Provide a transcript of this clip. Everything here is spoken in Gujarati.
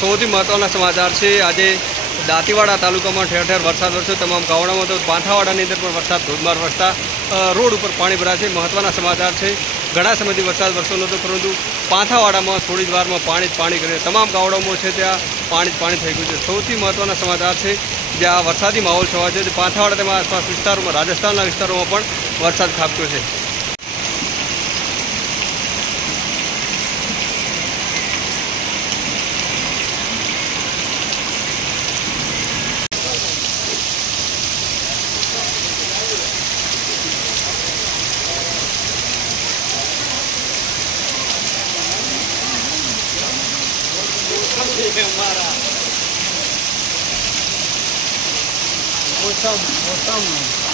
સૌથી મહત્વના સમાચાર છે. આજે દાંતીવાડા તાલુકામાં ઠેર ઠેર વરસાદ વરસ્યો. તમામ ગામડામાં તો પાંથાવાડાની અંદર પણ વરસાદ ધોધમાર વરસતા રોડ ઉપર પાણી ભરાય છે. મહત્વના સમાચાર છે. ઘણા સમયથી વરસાદ વરસ્યો નહોતો, પરંતુ પાંથાવાડામાં થોડી જ વારમાં પાણી જ પાણી કરીને તમામ ગામડામાં છે ત્યાં પાણી જ પાણી થઈ ગયું છે. સૌથી મહત્વના સમાચાર છે જ્યાં વરસાદી માહોલ છવાયો છે. પાંથાવાડા તેમાં આસપાસ વિસ્તારોમાં, રાજસ્થાનના વિસ્તારોમાં પણ વરસાદ ખાબક્યો છે. meu mará. Moção, moção.